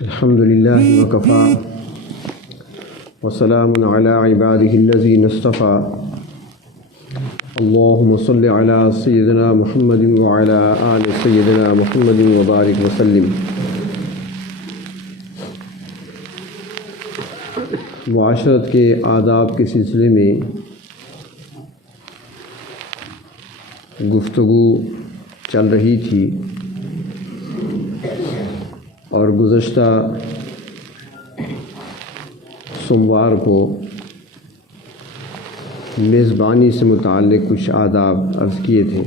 الحمد للہ وکفا وسلام علی عبادہ الذین اصطفیٰ اللہم صل علی سیدنا محمد وعلی آل سیدنا محمد وبارک وسلم۔ معاشرت کے آداب کے سلسلے میں گفتگو چل رہی تھی اور گزشتہ سوموار کو میزبانی سے متعلق کچھ آداب عرض کیے تھے۔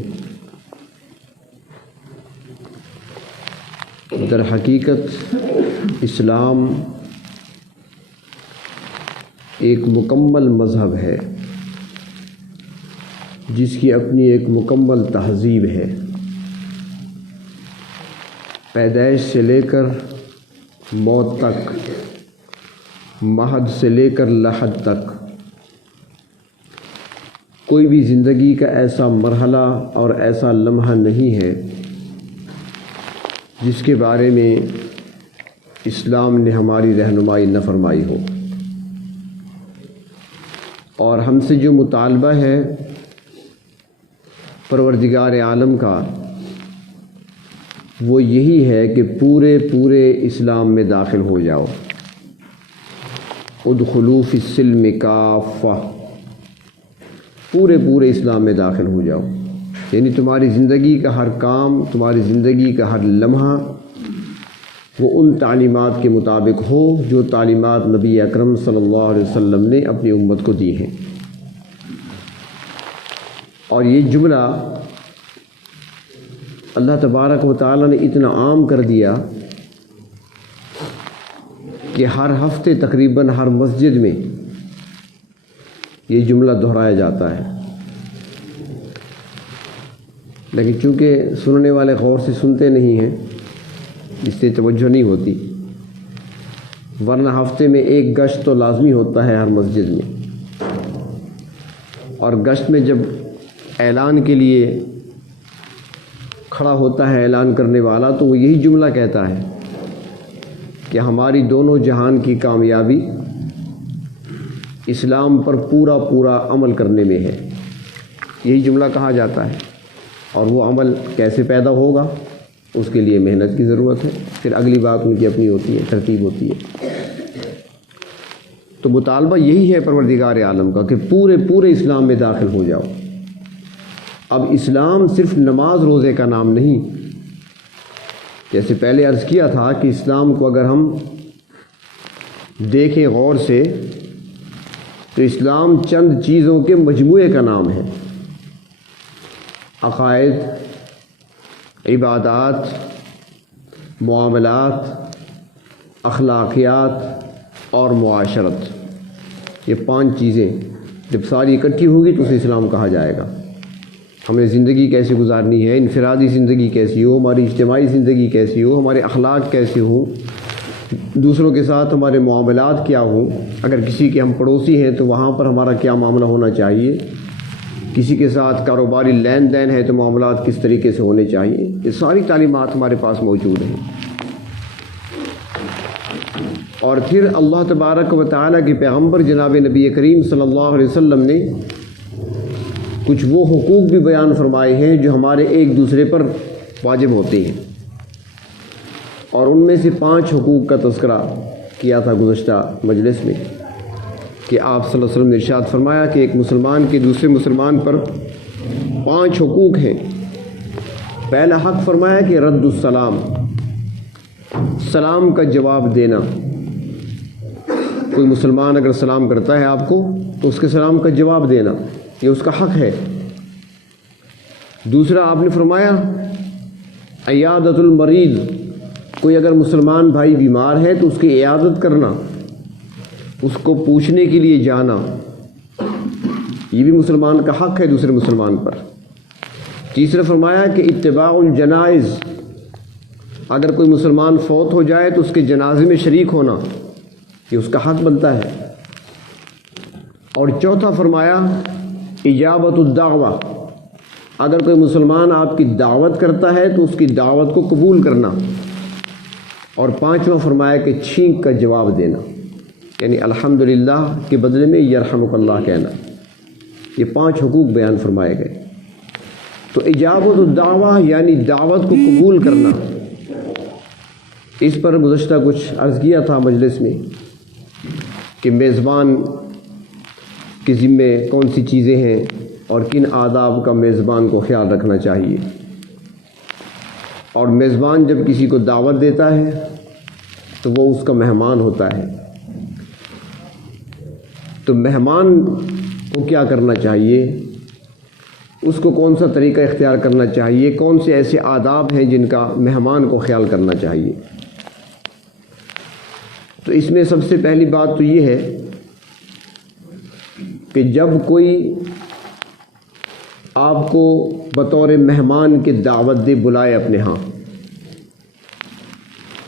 در حقیقت اسلام ایک مکمل مذہب ہے جس کی اپنی ایک مکمل تہذیب ہے۔ پیدائش سے لے کر موت تک، مہد سے لے کر لحد تک، کوئی بھی زندگی کا ایسا مرحلہ اور ایسا لمحہ نہیں ہے جس کے بارے میں اسلام نے ہماری رہنمائی نہ فرمائی ہو۔ اور ہم سے جو مطالبہ ہے پروردگار عالم کا، وہ یہی ہے کہ پورے اسلام میں داخل ہو جاؤ۔ ادخلوا فی السلم کافہ، پورے اسلام میں داخل ہو جاؤ، یعنی تمہاری زندگی کا ہر کام، تمہاری زندگی کا ہر لمحہ وہ ان تعلیمات کے مطابق ہو جو تعلیمات نبی اکرم صلی اللہ علیہ وسلم نے اپنی امت کو دی ہیں۔ اور یہ جملہ اللہ تبارک و تعالیٰ نے اتنا عام کر دیا کہ ہر ہفتے تقریباً ہر مسجد میں یہ جملہ دہرایا جاتا ہے، لیکن چونکہ سننے والے غور سے سنتے نہیں ہیں، اس سے توجہ نہیں ہوتی، ورنہ ہفتے میں ایک گشت تو لازمی ہوتا ہے ہر مسجد میں۔ اور گشت میں جب اعلان کے لیے کھڑا ہوتا ہے اعلان کرنے والا، تو وہ یہی جملہ کہتا ہے کہ ہماری دونوں جہان کی کامیابی اسلام پر پورا عمل کرنے میں ہے، یہی جملہ کہا جاتا ہے۔ اور وہ عمل کیسے پیدا ہوگا، اس کے لیے محنت کی ضرورت ہے، پھر اگلی بات ان کی اپنی ہوتی ہے، ترتیب ہوتی ہے۔ تو مطالبہ یہی ہے پروردگار عالم کا کہ پورے اسلام میں داخل ہو جاؤ۔ اب اسلام صرف نماز روزے کا نام نہیں، جیسے پہلے عرض کیا تھا کہ اسلام کو اگر ہم دیکھیں غور سے تو اسلام چند چیزوں کے مجموعے کا نام ہے: عقائد، عبادات، معاملات، اخلاقیات اور معاشرت۔ یہ 5 چیزیں جب ساری اکٹھی ہوگی تو اسے اسلام کہا جائے گا۔ ہمیں زندگی کیسے گزارنی ہے، انفرادی زندگی کیسی ہو، ہماری اجتماعی زندگی کیسی ہو، ہمارے اخلاق کیسے ہوں، دوسروں کے ساتھ ہمارے معاملات کیا ہوں، اگر کسی کے ہم پڑوسی ہیں تو وہاں پر ہمارا کیا معاملہ ہونا چاہیے، کسی کے ساتھ کاروباری لین دین ہے تو معاملات کس طریقے سے ہونے چاہیے، یہ ساری تعلیمات ہمارے پاس موجود ہیں۔ اور پھر اللہ تبارک و تعالیٰ کے پیغمبر جناب نبی کریم صلی اللہ علیہ وسلم نے کچھ وہ حقوق بھی بیان فرمائے ہیں جو ہمارے ایک دوسرے پر واجب ہوتے ہیں، اور ان میں سے 5 حقوق کا تذکرہ کیا تھا گزشتہ مجلس میں کہ آپ صلی اللہ علیہ وسلم نے ارشاد فرمایا کہ ایک مسلمان کے دوسرے مسلمان پر 5 حقوق ہیں۔ پہلا حق فرمایا کہ رد السلام، سلام کا جواب دینا۔ کوئی مسلمان اگر سلام کرتا ہے آپ کو تو اس کے سلام کا جواب دینا، یہ اس کا حق ہے۔ دوسرا آپ نے فرمایا عیادت المریض، کوئی اگر مسلمان بھائی بیمار ہے تو اس کی عیادت کرنا، اس کو پوچھنے کے لیے جانا، یہ بھی مسلمان کا حق ہے دوسرے مسلمان پر۔ تیسرا فرمایا کہ اتباع الجنائز، اگر کوئی مسلمان فوت ہو جائے تو اس کے جنازے میں شریک ہونا، یہ اس کا حق بنتا ہے۔ اور چوتھا فرمایا اجابت الدعوہ، اگر کوئی مسلمان آپ کی دعوت کرتا ہے تو اس کی دعوت کو قبول کرنا۔ اور پانچواں فرمایا کہ چھینک کا جواب دینا، یعنی الحمدللہ کے بدلے میں یرحمک اللہ کہنا۔ یہ 5 حقوق بیان فرمائے گئے۔ تو اجابت الدعوہ یعنی دعوت کو قبول کرنا، اس پر گزشتہ کچھ عرض کیا تھا مجلس میں کہ میزبان کے ذمے کون سی چیزیں ہیں اور کن آداب کا میزبان کو خیال رکھنا چاہیے۔ اور میزبان جب کسی کو دعوت دیتا ہے تو وہ اس کا مہمان ہوتا ہے، تو مہمان کو کیا کرنا چاہیے، اس کو کون سا طریقہ اختیار کرنا چاہیے، کون سے ایسے آداب ہیں جن کا مہمان کو خیال کرنا چاہیے۔ تو اس میں سب سے پہلی بات تو یہ ہے کہ جب کوئی آپ کو بطور مہمان کے دعوت دے، بلائے اپنے ہاں،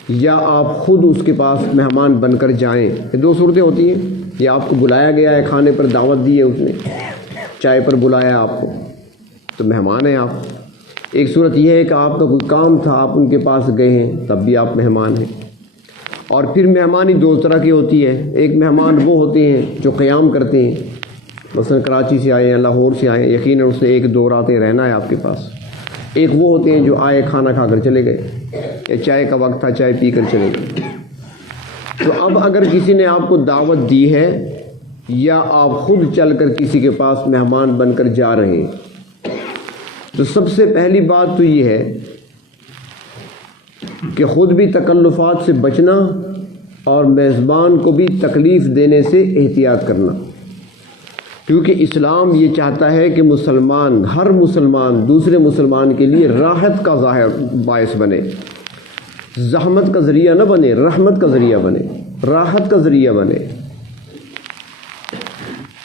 یا آپ خود اس کے پاس مہمان بن کر جائیں، یہ 2 صورتیں ہوتی ہیں۔ یا آپ کو بلایا گیا ہے، کھانے پر دعوت دی ہے، اس نے چائے پر بلایا آپ کو، تو مہمان ہیں آپ۔ ایک صورت یہ ہے کہ آپ کا کوئی کام تھا، آپ ان کے پاس گئے ہیں، تب بھی آپ مہمان ہیں۔ اور پھر مہمانی 2 طرح کی ہوتی ہے۔ ایک مہمان وہ ہوتے ہیں جو قیام کرتے ہیں، مثلا کراچی سے آئے ہیں، لاہور سے آئے ہیں، یقیناً اس نے 1-2 راتیں رہنا ہے آپ کے پاس۔ ایک وہ ہوتے ہیں جو آئے، کھانا کھا کر چلے گئے، یا چائے کا وقت تھا، چائے پی کر چلے گئے۔ تو اب اگر کسی نے آپ کو دعوت دی ہے یا آپ خود چل کر کسی کے پاس مہمان بن کر جا رہے ہیں، تو سب سے پہلی بات تو یہ ہے کہ خود بھی تکلفات سے بچنا اور میزبان کو بھی تکلیف دینے سے احتیاط کرنا، کیونکہ اسلام یہ چاہتا ہے کہ مسلمان، ہر مسلمان دوسرے مسلمان کے لیے راحت کا باعث بنے، زحمت کا ذریعہ نہ بنے، رحمت کا ذریعہ بنے، راحت کا ذریعہ بنے۔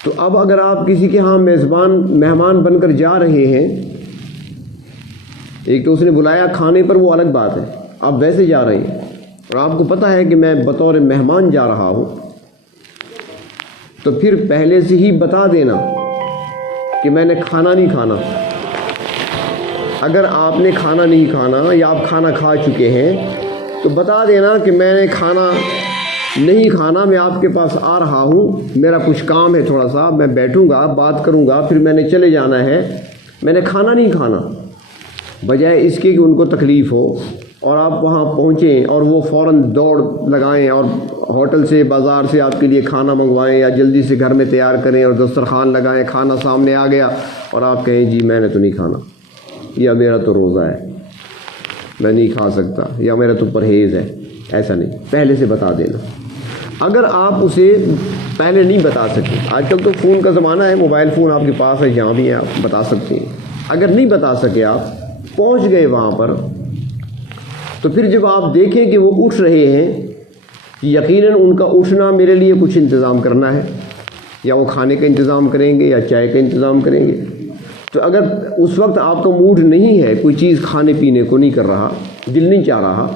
تو اب اگر آپ کسی کے ہاں مہمان بن کر جا رہے ہیں، ایک تو اس نے بلایا کھانے پر، وہ الگ بات ہے، آپ ویسے جا رہے ہیں اور آپ کو پتہ ہے کہ میں بطور مہمان جا رہا ہوں، تو پھر پہلے سے ہی بتا دینا کہ میں نے کھانا نہیں کھانا۔ اگر آپ نے کھانا نہیں کھانا یا آپ کھانا کھا چکے ہیں تو بتا دینا کہ میں نے کھانا نہیں کھانا، میں آپ کے پاس آ رہا ہوں، میرا کچھ کام ہے، تھوڑا سا میں بیٹھوں گا، بات کروں گا، پھر میں نے چلے جانا ہے، میں نے کھانا نہیں کھانا، بجائے اس کے کہ ان کو تکلیف ہو اور آپ وہاں پہنچیں اور وہ فوراً دوڑ لگائیں اور ہوٹل سے، بازار سے آپ کے لیے کھانا منگوائیں یا جلدی سے گھر میں تیار کریں اور دسترخوان لگائیں، کھانا سامنے آ گیا اور آپ کہیں جی میں نے تو نہیں کھانا، یا میرا تو روزہ ہے، میں نہیں کھا سکتا، یا میرا تو پرہیز ہے۔ ایسا نہیں، پہلے سے بتا دینا۔ اگر آپ اسے پہلے نہیں بتا سکے، آج کل تو فون کا زمانہ ہے، موبائل فون آپ کے پاس ہے، جہاں بھی ہیں آپ بتا سکتے ہیں۔ اگر نہیں بتا سکے، آپ پہنچ گئے وہاں پر، تو پھر جب آپ دیکھیں کہ وہ اٹھ رہے ہیں، یقیناً ان کا اٹھنا میرے لیے کچھ انتظام کرنا ہے، یا وہ کھانے کا انتظام کریں گے یا چائے کا انتظام کریں گے۔ تو اگر اس وقت آپ کا موڈ نہیں ہے، کوئی چیز کھانے پینے کو نہیں کر رہا، دل نہیں چاہ رہا،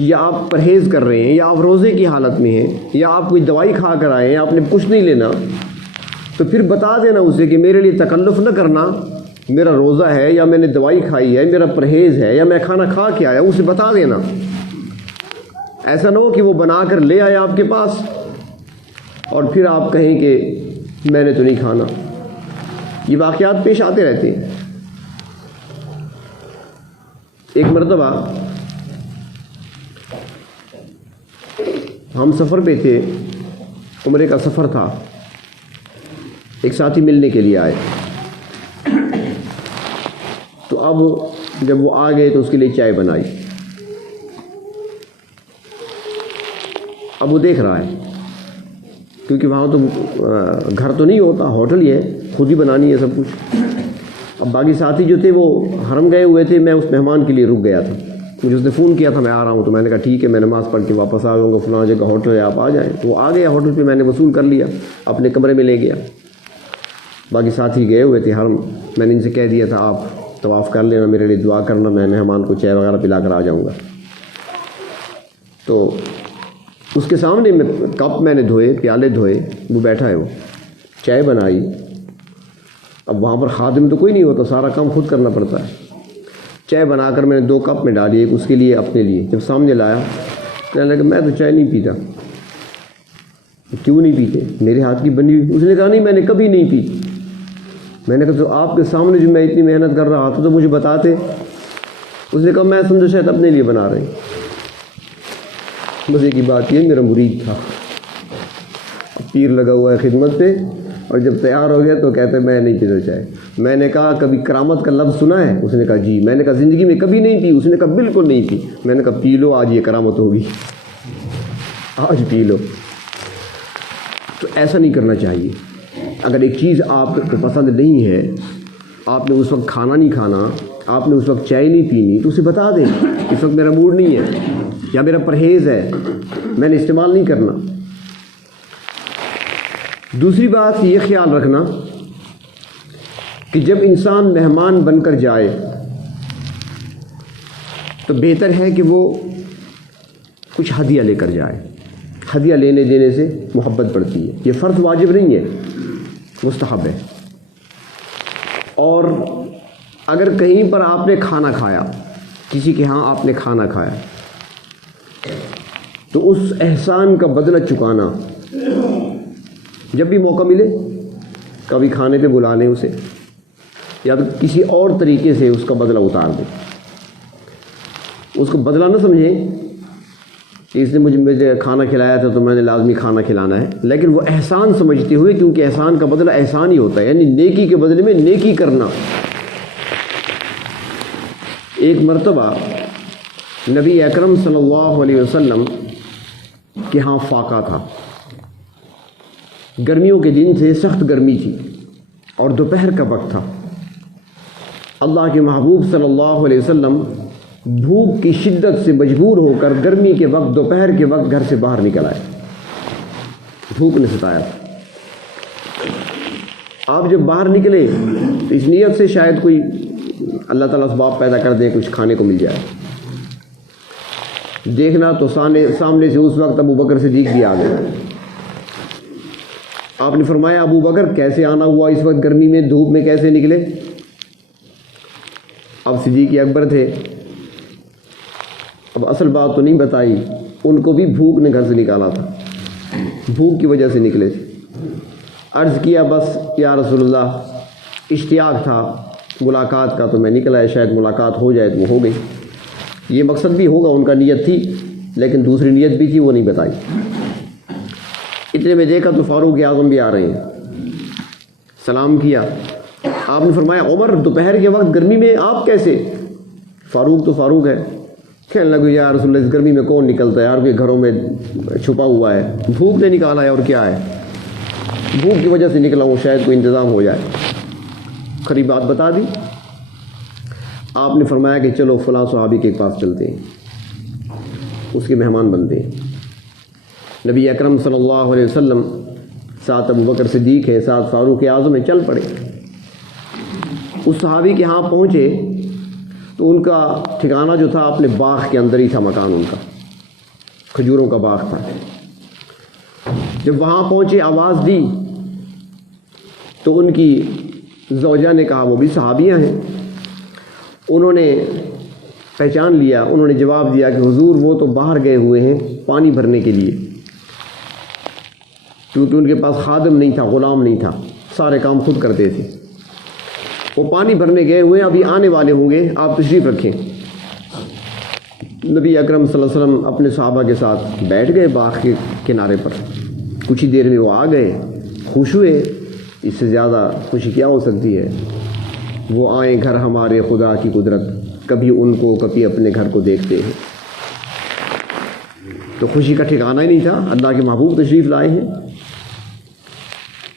یا آپ پرہیز کر رہے ہیں، یا آپ روزے کی حالت میں ہیں، یا آپ کوئی دوائی کھا کر آئے ہیں، آپ نے کچھ نہیں لینا، تو پھر بتا دینا اسے کہ میرے لیے تکلف نہ کرنا، میرا روزہ ہے، یا میں نے دوائی کھائی ہے، میرا پرہیز ہے، یا میں کھانا کھا کے آیا، اسے بتا دینا۔ ایسا نہ ہو کہ وہ بنا کر لے آئے آپ کے پاس اور پھر آپ کہیں کہ میں نے تو نہیں کھانا۔ یہ واقعات پیش آتے رہتے ہیں۔ ایک مرتبہ ہم سفر پہ تھے، عمرے کا سفر تھا، ایک ساتھی ملنے کے لیے آئے، تو اب جب وہ آ گئے تو اس کے لیے چائے بنائی۔ اب وہ دیکھ رہا ہے، کیونکہ وہاں تو گھر تو نہیں ہوتا، ہوٹل ہی ہے، خود ہی بنانی ہے سب کچھ۔ اب باقی ساتھی جو تھے وہ حرم گئے ہوئے تھے، میں اس مہمان کے لیے رک گیا تھا، مجھے اس نے فون کیا تھا میں آ رہا ہوں، تو میں نے کہا ٹھیک ہے، میں نماز پڑھ کے واپس آ جاؤں گا، فلاں جگہ ہوٹل ہے آپ آ جائیں۔ تو وہ آ گیا ہوٹل پہ، میں نے وصول کر لیا، اپنے کمرے میں لے گیا۔ باقی ساتھی گئے ہوئے تھے حرم، میں نے ان سے کہہ دیا تھا آپ طواف کر لینا، میرے لیے دعا کرنا، میں مہمان کو چائے وغیرہ پلا کر آ جاؤں گا۔ تو اس کے سامنے کپ میں نے دھوئے، پیالے دھوئے، وہ بیٹھا ہے، وہ چائے بنائی۔ اب وہاں پر خادم تو کوئی نہیں ہوتا، سارا کام خود کرنا پڑتا ہے۔ چائے بنا کر میں نے 2 کپ میں ڈالی، ایک اس کے لیے، اپنے لیے۔ جب سامنے لایا کہنے لگا میں تو چائے نہیں پیتا۔ کیوں نہیں پیتے؟ میرے ہاتھ کی بنی ہوئی۔ اس نے کہا نہیں میں نے کبھی نہیں پی۔ میں نے کہا تو آپ کے سامنے جو میں اتنی محنت کر رہا تھا تو مجھے بتاتے۔ اس نے کہا میں سمجھا شاید اپنے لیے بنا رہے ہیں۔ مزے کی بات یہ میرا مرید تھا، پیر لگا ہوا ہے خدمت پہ، اور جب تیار ہو گیا تو کہتے میں نہیں پیتا چائے۔ میں نے کہا کبھی کرامت کا لفظ سنا ہے؟ اس نے کہا جی۔ میں نے کہا زندگی میں کبھی نہیں پی؟ اس نے کہا بالکل نہیں پی۔ میں نے کہا پی لو، آج یہ کرامت ہوگی، آج پی لو۔ تو ایسا نہیں کرنا چاہیے۔ اگر ایک چیز آپ کو پسند نہیں ہے، آپ نے اس وقت کھانا نہیں کھانا، آپ نے اس وقت چائے نہیں پینی، تو اسے بتا دیں اس وقت میرا موڈ نہیں ہے یا میرا پرہیز ہے، میں نے استعمال نہیں کرنا۔ دوسری بات یہ خیال رکھنا کہ جب انسان مہمان بن کر جائے تو بہتر ہے کہ وہ کچھ ہدیہ لے کر جائے۔ ہدیہ لینے دینے سے محبت بڑھتی ہے۔ یہ فرض واجب نہیں ہے، مستحب ہے۔ اور اگر کہیں پر آپ نے کھانا کھایا، کسی کے ہاں آپ نے کھانا کھایا، تو اس احسان کا بدلہ چکانا، جب بھی موقع ملے کبھی کھانے پہ بلا لیں اسے، یا تو کسی اور طریقے سے اس کا بدلہ اتار دیں۔ اس کو بدلہ نہ سمجھیں کہ اس نے مجھے کھانا کھلایا تھا تو میں نے لازمی کھانا کھلانا ہے، لیکن وہ احسان سمجھتے ہوئے، کیونکہ احسان کا بدلہ احسان ہی ہوتا ہے، یعنی نیکی کے بدلے میں نیکی کرنا۔ ایک مرتبہ نبی اکرم صلی اللہ علیہ وسلم کے ہاں فاقہ تھا، گرمیوں کے دن تھے، سخت گرمی تھی اور دوپہر کا وقت تھا۔ اللہ کے محبوب صلی اللہ علیہ وسلم بھوک کی شدت سے مجبور ہو کر گرمی کے وقت، دوپہر کے وقت گھر سے باہر نکل آئے۔ بھوک نے ستایا۔ آپ جب باہر نکلے تو اس نیت سے شاید کوئی اللہ تعالیٰ اسباب پیدا کر دے، کچھ کھانے کو مل جائے۔ دیکھنا تو سامنے سے اس وقت ابو بکر صدیق بھی آ گئے۔ آپ نے فرمایا ابو بکر کیسے آنا ہوا اس وقت گرمی میں، دھوپ میں کیسے نکلے؟ اب صدیق اکبر تھے، اب اصل بات تو نہیں بتائی، ان کو بھی بھوک نے گھر سے نکالا تھا، بھوک کی وجہ سے نکلے تھے۔ عرض کیا بس یا رسول اللہ اشتیاق تھا ملاقات کا تو میں نکلا ہے، شاید ملاقات ہو جائے تو وہ ہو گئی۔ یہ مقصد بھی ہوگا، ان کا نیت تھی، لیکن دوسری نیت بھی تھی، وہ نہیں بتائی۔ اتنے میں دیکھا تو فاروق اعظم بھی آ رہے ہیں، سلام کیا۔ آپ نے فرمایا عمر دوپہر کے وقت گرمی میں آپ کیسے؟ فاروق تو فاروق ہے۔ کہنے لگے یا رسول اللہ اس گرمی میں کون نکلتا ہے، یار کے گھروں میں چھپا ہوا ہے، بھوک نے نکالا ہے اور کیا ہے، بھوک کی وجہ سے نکلا ہوں، شاید کوئی انتظام ہو جائے۔ کھری بات بتا دی۔ آپ نے فرمایا کہ چلو فلاں صحابی کے پاس چلتے ہیں، اس کے مہمان بنتے ہیں۔ نبی اکرم صلی اللہ علیہ وسلم ساتھ ابو بکر صدیق ہے، ساتھ فاروق اعظم ہے، چل پڑے۔ اس صحابی کے ہاں پہنچے تو ان کا ٹھکانہ جو تھا اپنے باغ کے اندر ہی تھا، مکان ان کا کھجوروں کا باغ تھا۔ جب وہاں پہنچے آواز دی تو ان کی زوجہ نے کہا، وہ بھی صحابیاں ہیں، انہوں نے پہچان لیا، انہوں نے جواب دیا کہ حضور وہ تو باہر گئے ہوئے ہیں پانی بھرنے کے لیے، کیونکہ ان کے پاس خادم نہیں تھا، غلام نہیں تھا، سارے کام خود کرتے تھے۔ وہ پانی بھرنے گئے ہوئے ہیں، ابھی آنے والے ہوں گے، آپ تشریف رکھیں۔ نبی اکرم صلی اللہ علیہ وسلم اپنے صحابہ کے ساتھ بیٹھ گئے باغ کے کنارے پر۔ کچھ ہی دیر میں وہ آ گئے، خوش ہوئے، اس سے زیادہ خوشی کیا ہو سکتی ہے۔ وہ آئیں گھر ہمارے خدا کی قدرت، کبھی ان کو کبھی اپنے گھر کو دیکھتے ہیں۔ تو خوشی کا ٹھکانہ ہی نہیں تھا، اللہ کے محبوب تشریف لائے ہیں۔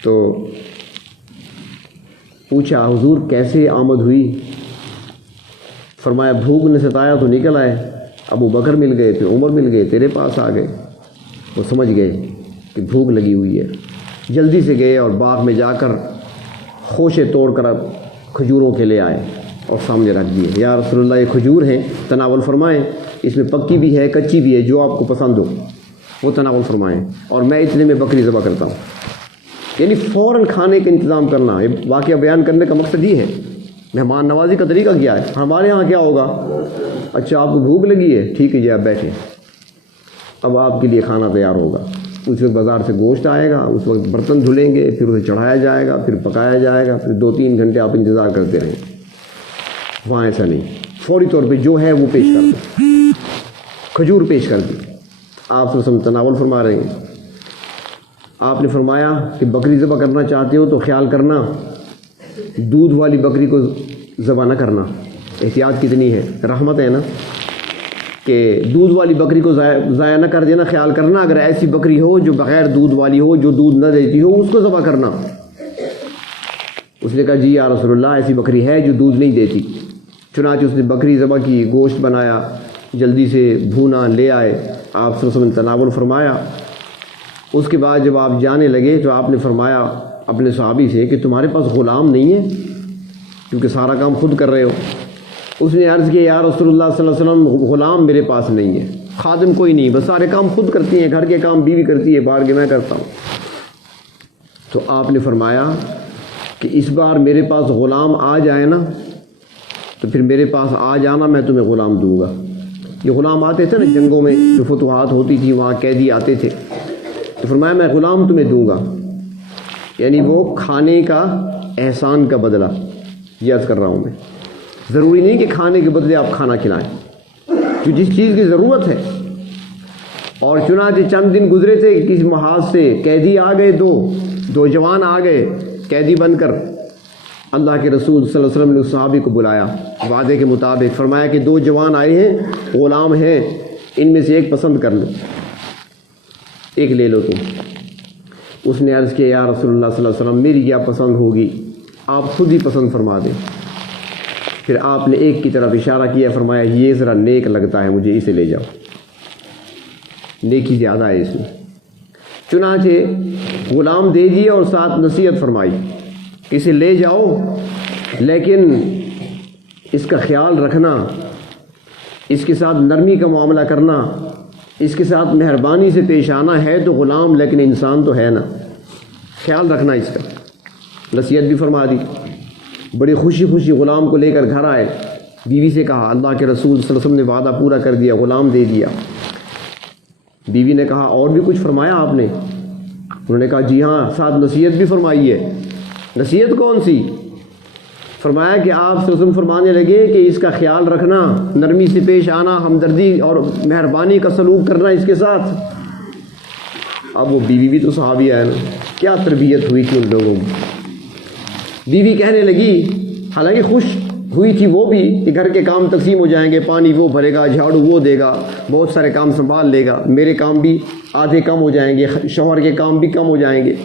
تو پوچھا حضور کیسے آمد ہوئی؟ فرمایا بھوک نے ستایا تو نکل آئے، ابو بکر مل گئے تھے، عمر مل گئے، تیرے پاس آ گئے۔ وہ سمجھ گئے کہ بھوک لگی ہوئی ہے، جلدی سے گئے اور باغ میں جا کر خوشے توڑ کر کھجوروں کے لے آئے اور سامنے رکھ دیے۔ یا رسول اللہ یہ کھجور ہیں، تناول فرمائیں، اس میں پکی بھی ہے کچی بھی ہے، جو آپ کو پسند ہو وہ تناول فرمائیں، اور میں اتنے میں بکری ذبح کرتا ہوں۔ یعنی فوراً کھانے کا انتظام کرنا۔ یہ واقعہ بیان کرنے کا مقصد یہ ہے، مہمان نوازی کا طریقہ کیا ہے۔ ہمارے ہاں کیا ہوگا، اچھا آپ کو بھوک لگی ہے، ٹھیک ہے جی آپ بیٹھیں، اب آپ کے لیے کھانا تیار ہوگا. اس وقت بازار سے گوشت آئے گا, اس وقت برتن دھلیں گے, پھر اسے چڑھایا جائے گا, پھر پکایا جائے گا, پھر 2-3 گھنٹے آپ انتظار کرتے رہیں. وہاں ایسا نہیں, فوری طور پہ جو ہے وہ پیش کر دیں. کھجور پیش کر دی. آپ سے تناول فرما رہے ہیں. آپ نے فرمایا کہ بکری ذبح کرنا چاہتے ہو تو خیال کرنا دودھ والی بکری کو ذبح نہ کرنا. احتیاط کتنی ہے, رحمت ہے نا, کہ دودھ والی بکری کو ضائع نہ کر دینا. خیال کرنا اگر ایسی بکری ہو جو بغیر دودھ والی ہو, جو دودھ نہ دیتی ہو, اس کو ذبح کرنا. اس نے کہا جی یا رسول اللہ ایسی بکری ہے جو دودھ نہیں دیتی. چنانچہ اس نے بکری ذبح کی, گوشت بنایا, جلدی سے بھونا, لے آئے. آپ صلی اللہ علیہ وسلم تناول فرمایا. اس کے بعد جب آپ جانے لگے تو آپ نے فرمایا اپنے صحابی سے کہ تمہارے پاس غلام نہیں ہے, کیونکہ سارا کام خود کر رہے ہو. اس نے عرض کیا یا رسول اللہ صلی اللہ علیہ وسلم غلام میرے پاس نہیں ہے, خادم کوئی نہیں, بس سارے کام خود کرتی ہیں, گھر کے کام بیوی کرتی ہے, باہر کے میں کرتا ہوں. تو آپ نے فرمایا کہ اس بار میرے پاس غلام آ جائے نا تو پھر میرے پاس آ جانا, میں تمہیں غلام دوں گا. یہ غلام آتے تھے نا جنگوں میں, جو فتوحات ہوتی تھی وہاں قیدی آتے تھے, تو فرمایا میں غلام تمہیں دوں گا. یعنی وہ کھانے کا احسان کا بدلہ. یہ عرض کر رہا ہوں میں, ضروری نہیں کہ کھانے کے بدلے آپ کھانا کھلائیں, جو جس چیز کی ضرورت ہے. اور چنانچہ چند دن گزرے تھے, کسی محاذ سے قیدی آ گئے, دو جوان آ گئے قیدی بن کر. اللہ کے رسول صلی اللہ علیہ وسلم نے اس صحابی کو بلایا وعدے کے مطابق. فرمایا کہ 2 جوان آئے ہیں, غلام ہیں, ان میں سے ایک پسند کر لو, ایک لے لو تم. اس نے عرض کیا یا رسول اللہ صلی اللہ علیہ وسلم میری کیا پسند ہوگی, آپ خود ہی پسند فرما دیں. پھر آپ نے ایک کی طرف اشارہ کیا, فرمایا یہ ذرا نیک لگتا ہے مجھے, اسے لے جاؤ, نیکی زیادہ ہے اس میں. چنانچہ غلام دے دیے اور ساتھ نصیحت فرمائی, اسے لے جاؤ لیکن اس کا خیال رکھنا, اس کے ساتھ نرمی کا معاملہ کرنا, اس کے ساتھ مہربانی سے پیش آنا. ہے تو غلام لیکن انسان تو ہے نا, خیال رکھنا اس کا. نصیحت بھی فرما دی. بڑی خوشی خوشی غلام کو لے کر گھر آئے. بیوی سے کہا اللہ کے رسول صلی اللہ علیہ وسلم نے وعدہ پورا کر دیا, غلام دے دیا. بیوی نے کہا اور بھی کچھ فرمایا آپ نے؟ انہوں نے کہا جی ہاں, ساتھ نصیحت بھی فرمائی ہے. نصیحت کون سی؟ فرمایا کہ آپ صلی اللہ علیہ وسلم فرمانے لگے کہ اس کا خیال رکھنا, نرمی سے پیش آنا, ہمدردی اور مہربانی کا سلوک کرنا اس کے ساتھ. اب وہ بیوی بھی تو صحابی ہے نا, کیا تربیت ہوئی تھی ان لوگوں کی. بیوی کہنے لگی, حالانکہ خوش ہوئی تھی وہ بھی کہ گھر کے کام تقسیم ہو جائیں گے, پانی وہ بھرے گا, جھاڑو وہ دے گا, بہت سارے کام سنبھال لے گا, میرے کام بھی آدھے کم ہو جائیں گے, شوہر کے کام بھی کم ہو جائیں گے.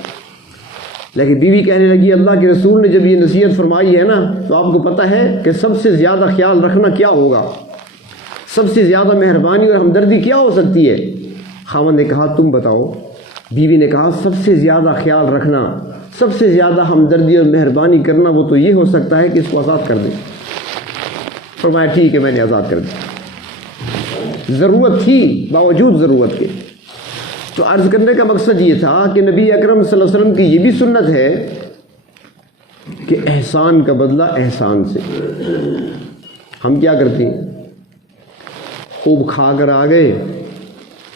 لیکن بیوی کہنے لگی اللہ کے رسول نے جب یہ نصیحت فرمائی ہے نا تو آپ کو پتہ ہے کہ سب سے زیادہ خیال رکھنا کیا ہوگا, سب سے زیادہ مہربانی اور ہمدردی کیا ہو سکتی ہے؟ خاوند نے کہا تم بتاؤ. بیوی نے کہا سب سے زیادہ خیال رکھنا, سب سے زیادہ ہمدردی اور مہربانی کرنا وہ تو یہ ہو سکتا ہے کہ اس کو آزاد کر دیں. فرمایا ٹھیک ہے میں نے آزاد کر دیا. ضرورت تھی باوجود ضرورت کے. تو عرض کرنے کا مقصد یہ تھا کہ نبی اکرم صلی اللہ علیہ وسلم کی یہ بھی سنت ہے کہ احسان کا بدلہ احسان سے. ہم کیا کرتے ہیں, خوب کھا کر آ گئے,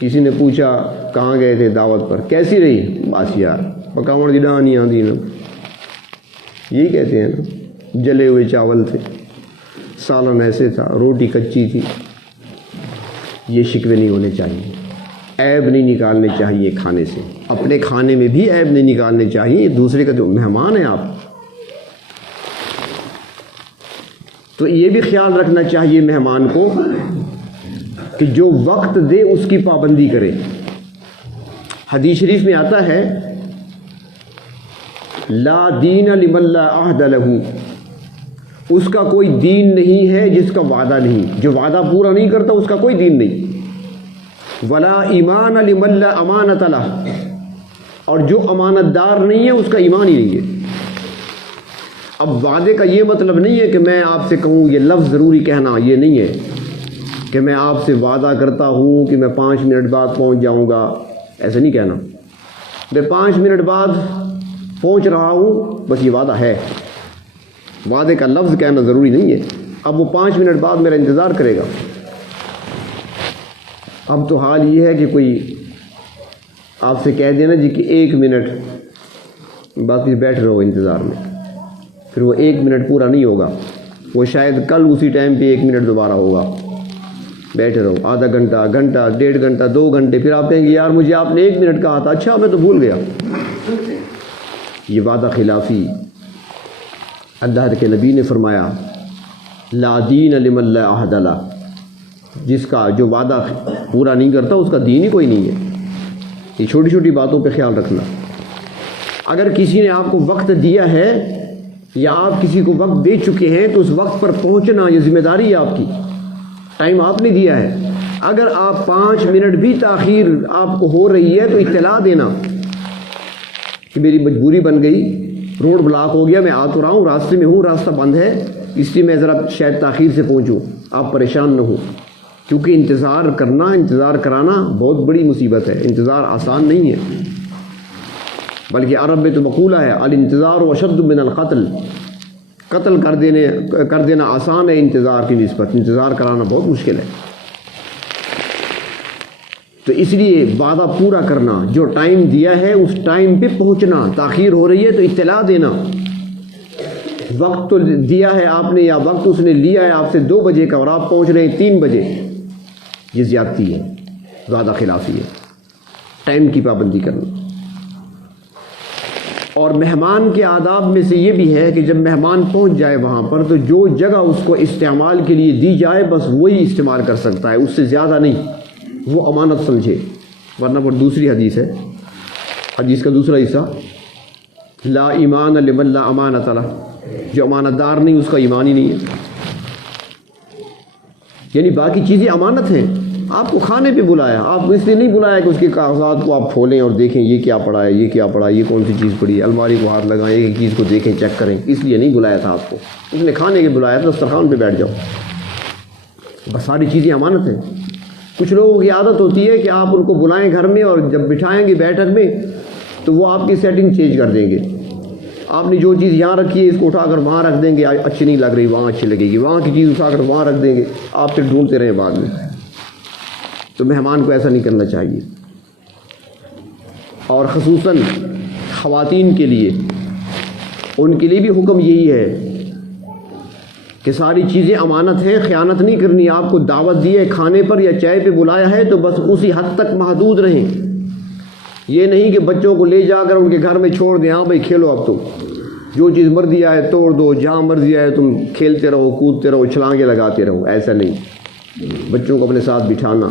کسی نے پوچھا کہاں گئے تھے دعوت پر, کیسی رہی, بس یار پکاوڑ دی ڈان نہیں آتی نا, یہی کہتے ہیں نا, جلے ہوئے چاول تھے, سالن ایسے تھا, روٹی کچی تھی. یہ شکوے نہیں ہونے چاہیے, عیب نہیں نکالنے چاہیے کھانے سے, اپنے کھانے میں بھی عیب نہیں نکالنے چاہیے, دوسرے کا جو مہمان ہے آپ. تو یہ بھی خیال رکھنا چاہیے مہمان کو کہ جو وقت دے اس کی پابندی کرے. حدیث شریف میں آتا ہے لا دین لمن لا عہد لہ, اس کا کوئی دین نہیں ہے جس کا وعدہ نہیں, جو وعدہ پورا نہیں کرتا اس کا کوئی دین نہیں. ولا ایمان لمن لا امانت لہ, اور جو امانت دار نہیں ہے اس کا ایمان ہی نہیں ہے. اب وعدے کا یہ مطلب نہیں ہے کہ میں آپ سے کہوں, یہ لفظ ضروری کہنا یہ نہیں ہے کہ میں آپ سے وعدہ کرتا ہوں کہ میں 5 منٹ بعد پہنچ جاؤں گا, ایسا نہیں کہنا. میں 5 منٹ بعد پہنچ رہا ہوں, بس یہ وعدہ ہے. وعدے کا لفظ کہنا ضروری نہیں ہے. اب وہ 5 منٹ بعد میرا انتظار کرے گا. اب تو حال یہ ہے کہ کوئی آپ سے کہہ دینا جی کہ 1 منٹ، باقی بیٹھ رہو انتظار میں، پھر وہ 1 منٹ پورا نہیں ہوگا، وہ شاید کل اسی ٹائم پہ 1 منٹ دوبارہ ہوگا، بیٹھے رہو آدھا گھنٹہ، گھنٹہ، 1.5 گھنٹہ، 2 گھنٹے، پھر آپ کہیں گے یار مجھے آپ نے 1 منٹ کہا تھا، اچھا میں تو بھول گیا۔ یہ وعدہ خلافی، اللہ کے نبی نے فرمایا لا دین لمن لا عہد لہ، جس کا جو وعدہ پورا نہیں کرتا اس کا دین ہی کوئی نہیں ہے۔ یہ چھوٹی چھوٹی باتوں پہ خیال رکھنا۔ اگر کسی نے آپ کو وقت دیا ہے یا آپ کسی کو وقت دے چکے ہیں تو اس وقت پر پہنچنا یہ ذمہ داری ہے آپ کی، ٹائم آپ نے دیا ہے۔ اگر آپ 5 منٹ بھی تاخیر آپ کو ہو رہی ہے تو اطلاع دینا کہ میری مجبوری بن گئی، روڈ بلاک ہو گیا، میں آ تو رہا ہوں، راستے میں ہوں، راستہ بند ہے، اس لیے میں ذرا شاید تاخیر سے پہنچوں، آپ پریشان نہ ہو، کیونکہ انتظار کرنا، انتظار کرانا بہت بڑی مصیبت ہے، انتظار آسان نہیں ہے، بلکہ عرب میں تو مقولہ ہے الانتظار اشد من القتل، قتل کر دینا آسان ہے انتظار کی نسبت، انتظار کرانا بہت مشکل ہے۔ تو اس لیے وعدہ پورا کرنا، جو ٹائم دیا ہے اس ٹائم پہ پہنچنا، تاخیر ہو رہی ہے تو اطلاع دینا۔ وقت تو دیا ہے آپ نے، یا وقت اس نے لیا ہے آپ سے 2 بجے کا اور آپ پہنچ رہے ہیں 3 بجے، یہ زیادتی ہے، وعدہ خلافی ہے۔ ٹائم کی پابندی کرنا۔ اور مہمان کے آداب میں سے یہ بھی ہے کہ جب مہمان پہنچ جائے وہاں پر تو جو جگہ اس کو استعمال کے لیے دی جائے بس وہی استعمال کر سکتا ہے، اس سے زیادہ نہیں، وہ امانت سمجھے، ورنہ پر دوسری حدیث ہے، حدیث کا دوسرا حصہ لا ایمان لمن لا امانت لہ، جو امانت دار نہیں اس کا ایمان ہی نہیں ہے۔ یعنی باقی چیزیں امانت ہیں، آپ کو کھانے پہ بلایا، آپ کو اس لیے نہیں بلایا کہ اس کے کاغذات کو آپ کھولیں اور دیکھیں یہ کیا پڑا ہے، یہ کیا پڑا ہے، یہ کون سی چیز پڑی ہے، الماری کو ہاتھ لگائیں، ایک چیز کو دیکھیں، چیک کریں، اس لیے نہیں بلایا تھا آپ کو، اس نے کھانے کے بلایا تھا، دسترخوان پہ بیٹھ جاؤ، بس ساری چیزیں امانت ہیں۔ کچھ لوگوں کی عادت ہوتی ہے کہ آپ ان کو بلائیں گھر میں اور جب بٹھائیں گے بیٹھک میں تو وہ آپ کی سیٹنگ چینج کر دیں گے، آپ نے جو چیز یہاں رکھی ہے اس کو اٹھا کر وہاں رکھ دیں گے، اچھی نہیں لگ رہی وہاں اچھی لگے گی، وہاں کی چیز اٹھا کر وہاں رکھ دیں گے، آپ پھر ڈھونڈتے رہیں بعد میں۔ تو مہمان کو ایسا نہیں کرنا چاہیے، اور خصوصاً خواتین کے لیے، ان کے لیے بھی حکم یہی ہے کہ ساری چیزیں امانت ہیں، خیانت نہیں کرنی۔ آپ کو دعوت دی ہے کھانے پر یا چائے پہ بلایا ہے تو بس اسی حد تک محدود رہیں، یہ نہیں کہ بچوں کو لے جا کر ان کے گھر میں چھوڑ دیں، ہاں بھائی کھیلو، اب تو جو چیز مرضی آئے توڑ دو، جہاں مرضی آئے تم کھیلتے رہو، کودتے رہو، چھلانگے لگاتے رہو، ایسا نہیں۔ بچوں کو اپنے ساتھ بٹھانا،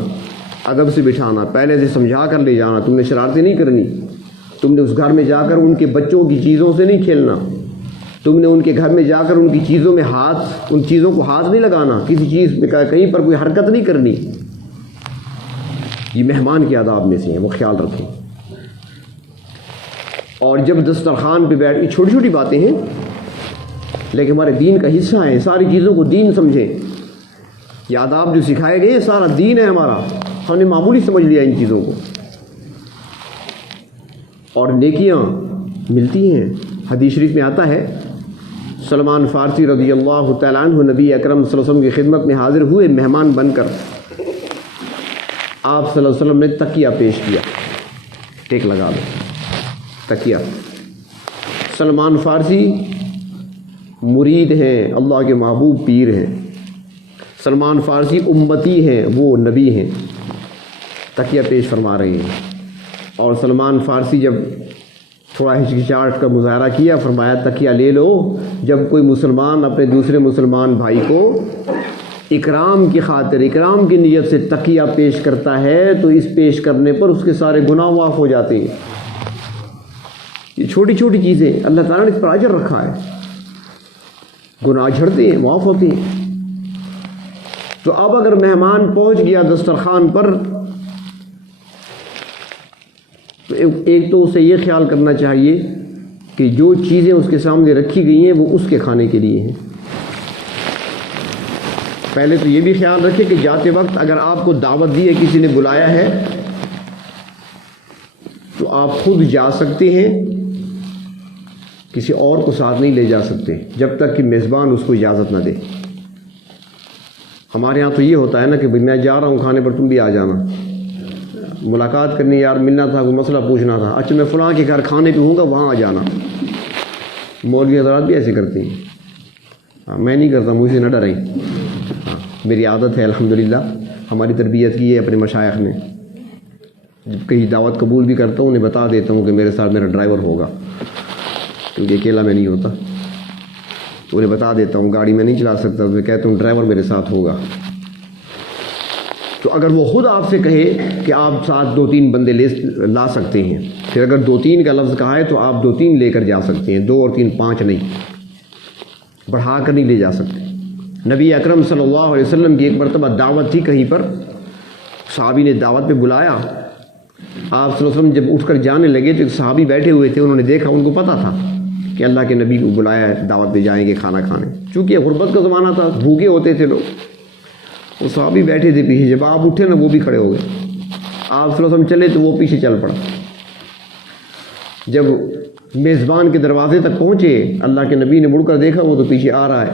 ادب سے بٹھانا، پہلے سے سمجھا کر لے جانا، تم نے شرارتیں نہیں کرنی، تم نے اس گھر میں جا کر ان کے بچوں کی چیزوں سے نہیں کھیلنا، تم نے ان کے گھر میں جا کر ان کی چیزوں میں ان چیزوں کو ہاتھ نہیں لگانا، کسی چیز پہ کہیں پر کوئی حرکت نہیں کرنی۔ یہ مہمان کے آداب میں سے ہیں، وہ خیال رکھیں۔ اور جب دسترخوان پہ بیٹھ، یہ چھوٹی چھوٹی باتیں ہیں لیکن ہمارے دین کا حصہ ہیں، ساری چیزوں کو دین سمجھیں، یہ آداب جو سکھائے گئے سارا دین ہے ہمارا، ہم نے معمولی سمجھ لیا ان چیزوں کو، اور نیکیاں ملتی ہیں۔ حدیث شریف میں آتا ہے سلمان فارسی رضی اللہ تعالیٰ عنہ نبی اکرم صلی اللہ علیہ وسلم کی خدمت میں حاضر ہوئے مہمان بن کر، آپ صلی اللہ علیہ وسلم نے تکیہ پیش کیا، ٹیک لگا دو تکیہ۔ سلمان فارسی مرید ہیں، اللہ کے محبوب پیر ہیں، سلمان فارسی امتی ہیں، وہ نبی ہیں، تکیہ پیش فرما رہے ہیں، اور سلمان فارسی جب تھوڑا ہچکچاہٹ کا مظاہرہ کیا، فرمایا تکیہ لے لو، جب کوئی مسلمان اپنے دوسرے مسلمان بھائی کو اکرام کی خاطر، اکرام کی نیت سے تکیہ پیش کرتا ہے تو اس پیش کرنے پر اس کے سارے گناہ معاف ہو جاتے ہیں۔ یہ چھوٹی چھوٹی چیزیں اللہ تعالیٰ نے اس پر اجر رکھا ہے، گناہ جھڑتے ہیں، معاف ہوتے ہیں۔ تو اب اگر مہمان پہنچ گیا دسترخوان پر تو ایک تو اسے یہ خیال کرنا چاہیے کہ جو چیزیں اس کے سامنے رکھی گئی ہیں وہ اس کے کھانے کے لیے ہیں۔ پہلے تو یہ بھی خیال رکھے کہ جاتے وقت اگر آپ کو دعوت دی ہے، کسی نے بلایا ہے، تو آپ خود جا سکتے ہیں، کسی اور کو ساتھ نہیں لے جا سکتے جب تک کہ میزبان اس کو اجازت نہ دے۔ ہمارے یہاں تو یہ ہوتا ہے نا کہ میں جا رہا ہوں کھانے پر، تم بھی آ جانا، ملاقات کرنی، یار ملنا تھا، کوئی مسئلہ پوچھنا تھا، اچھا میں فلاں کے گھر کھانے پہ ہوں گا، وہاں آ جانا۔ مولوی حضرات بھی ایسے کرتے ہیں۔ میں نہیں کرتا، مجھ سے نہ ڈریں، میری عادت ہے الحمدللہ، ہماری تربیت کی ہے اپنے مشائخ نے۔ جب کہیں دعوت قبول بھی کرتا ہوں انہیں بتا دیتا ہوں کہ میرے ساتھ میرا ڈرائیور ہوگا، کیونکہ اکیلا میں نہیں ہوتا، انہیں بتا دیتا ہوں گاڑی میں نہیں چلا سکتا، میں کہتا ہوں ڈرائیور میرے ساتھ ہوگا۔ تو اگر وہ خود آپ سے کہے کہ آپ ساتھ 2-3 بندے لا سکتے ہیں، پھر اگر 2-3 کا لفظ کہا ہے تو آپ 2-3 لے کر جا سکتے ہیں، 2 اور 3 5 نہیں، بڑھا کر نہیں لے جا سکتے۔ نبی اکرم صلی اللہ علیہ وسلم کی ایک مرتبہ دعوت تھی کہیں پر، صحابی نے دعوت پہ بلایا، آپ صلی اللہ علیہ وسلم جب اٹھ کر جانے لگے تو ایک صحابی بیٹھے ہوئے تھے، انہوں نے دیکھا، ان کو پتہ تھا کہ اللہ کے نبی کو بلایا ہے، دعوت پہ جائیں گے کھانا کھانے، چونکہ غربت کا زمانہ تھا، بھوکے ہوتے تھے لوگ، وہ صحابی بیٹھے تھے پیچھے، جب آپ اٹھے نا وہ بھی کھڑے ہو گئے، آپ صلی اللہ علیہ وسلم چلے تو وہ پیچھے چل پڑا۔ جب میزبان کے دروازے تک پہنچے، اللہ کے نبی نے مڑ کر دیکھا وہ تو پیچھے آ رہا ہے،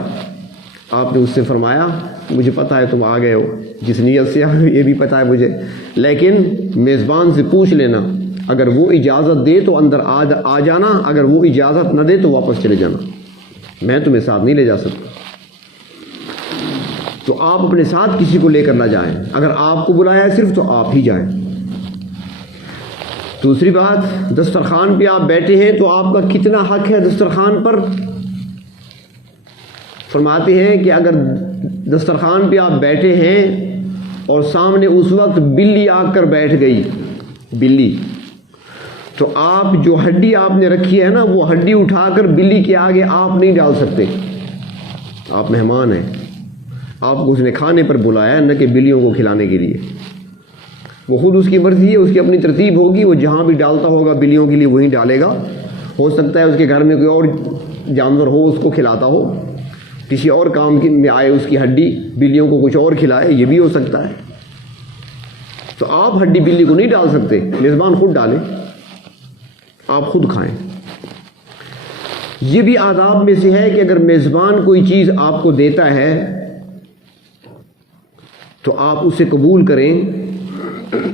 آپ نے اس سے فرمایا مجھے پتہ ہے تم آ گئے ہو، جس نیت سے آ گئے یہ بھی پتہ ہے مجھے، لیکن میزبان سے پوچھ لینا، اگر وہ اجازت دے تو اندر آ جانا، اگر وہ اجازت نہ دے تو واپس چلے جانا، میں تمہیں ساتھ نہیں لے جا سکتا۔ تو آپ اپنے ساتھ کسی کو لے کر نہ جائیں، اگر آپ کو بلایا ہے صرف تو آپ ہی جائیں۔ دوسری بات، دسترخوان پہ آپ بیٹھے ہیں تو آپ کا کتنا حق ہے دسترخوان پر؟ فرماتے ہیں کہ اگر دسترخوان پہ آپ بیٹھے ہیں اور سامنے اس وقت بلی آ کر بیٹھ گئی، بلی، تو آپ جو ہڈی آپ نے رکھی ہے نا وہ ہڈی اٹھا کر بلی کے آگے آپ نہیں ڈال سکتے، آپ مہمان ہیں، آپ کو اس نے کھانے پر بلایا نہ کہ بلیوں کو کھلانے کے لیے، وہ خود اس کی مرضی ہے، اس کی اپنی ترتیب ہوگی، وہ جہاں بھی ڈالتا ہوگا بلیوں کے لیے وہیں ڈالے گا، ہو سکتا ہے اس کے گھر میں کوئی اور جانور ہو اس کو کھلاتا ہو، کسی اور کام میں آئے اس کی ہڈی بلیوں کو کچھ اور کھلائے، یہ بھی ہو سکتا ہے، تو آپ ہڈی بلی کو نہیں ڈال سکتے، میزبان خود ڈالے، آپ خود کھائیں۔ یہ بھی آداب میں سے ہے کہ اگر میزبان کوئی چیز آپ کو دیتا ہے تو آپ اسے قبول کریں،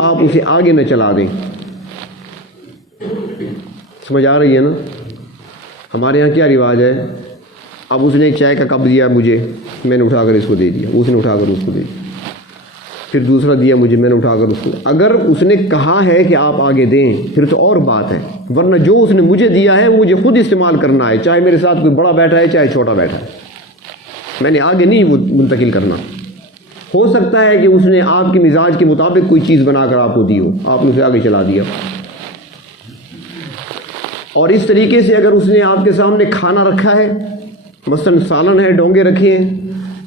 آپ اسے آگے نہ چلا دیں۔ سمجھ آ رہی ہے نا؟ ہمارے ہاں کیا رواج ہے، اب اس نے ایک چائے کا کپ دیا مجھے، میں نے اٹھا کر اس کو دے دیا، اس نے اٹھا کر اس کو دے دیا، پھر دوسرا دیا مجھے، میں نے اٹھا کر اس کو، اگر اس نے کہا ہے کہ آپ آگے دیں پھر تو اور بات ہے، ورنہ جو اس نے مجھے دیا ہے وہ مجھے خود استعمال کرنا ہے، چاہے میرے ساتھ کوئی بڑا بیٹھا ہے چاہے چھوٹا بیٹھا ہے، میں نے آگے نہیں وہ منتقل کرنا۔ ہو سکتا ہے کہ اس نے آپ کے مزاج کے مطابق کوئی چیز بنا کر آپ کو دی ہو، آپ نے اسے آگے چلا دیا، اور اس طریقے سے اگر اس نے آپ کے سامنے کھانا رکھا ہے، مثلا سالن ہے، ڈونگے رکھے ہیں،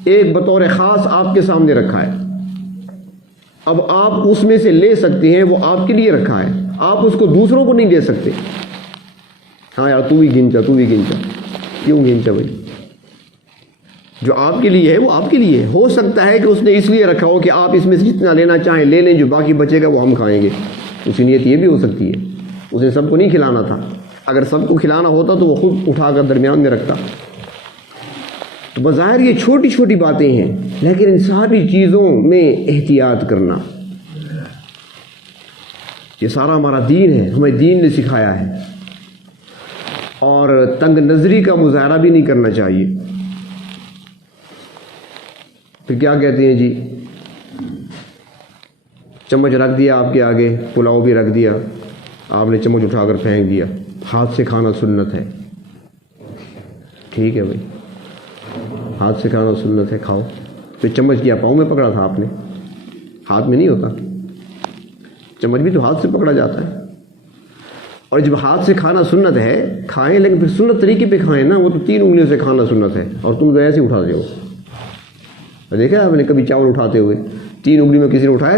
ایک بطور خاص آپ کے سامنے رکھا ہے، اب آپ اس میں سے لے سکتے ہیں، وہ آپ کے لیے رکھا ہے، آپ اس کو دوسروں کو نہیں دے سکتے، ہاں یار تو بھی گنچا، تو بھی گنچا، کیوں گنچا بھائی؟ جو آپ کے لیے ہے وہ آپ کے لیے ہے، ہو سکتا ہے کہ اس نے اس لیے رکھا ہو کہ آپ اس میں سے جتنا لینا چاہیں لے لیں، جو باقی بچے گا وہ ہم کھائیں گے، اس کی نیت یہ بھی ہو سکتی ہے، اس نے سب کو نہیں کھلانا تھا، اگر سب کو کھلانا ہوتا تو وہ خود اٹھا کر درمیان میں رکھتا۔ تو بظاہر یہ چھوٹی چھوٹی باتیں ہیں، لیکن ان ساری چیزوں میں احتیاط کرنا، یہ سارا ہمارا دین ہے، ہمیں دین نے سکھایا ہے، اور تنگ نظری کا مظاہرہ بھی نہیں کرنا چاہیے۔ پھر کیا کہتے ہیں جی، چمچ رکھ دیا آپ کے آگے، پلاؤ بھی رکھ دیا، آپ نے چمچ اٹھا کر پھینک دیا، ہاتھ سے کھانا سنت ہے، ٹھیک ہے بھائی، ہاتھ سے کھانا سنت ہے، کھاؤ۔ تو چمچ کیا پاؤں میں پکڑا تھا آپ نے، ہاتھ میں نہیں ہوتا، چمچ بھی تو ہاتھ سے پکڑا جاتا ہے، اور جب ہاتھ سے کھانا سنت ہے کھائیں، لیکن پھر سنت طریقے پہ کھائیں نا، وہ تو 3 انگلیوں سے کھانا سنت ہے، اور تم تو ایسے اٹھاتے ہو، دیکھا آپ نے کبھی چاول اٹھاتے ہوئے 3 انگلی میں کسی نے اٹھایا؟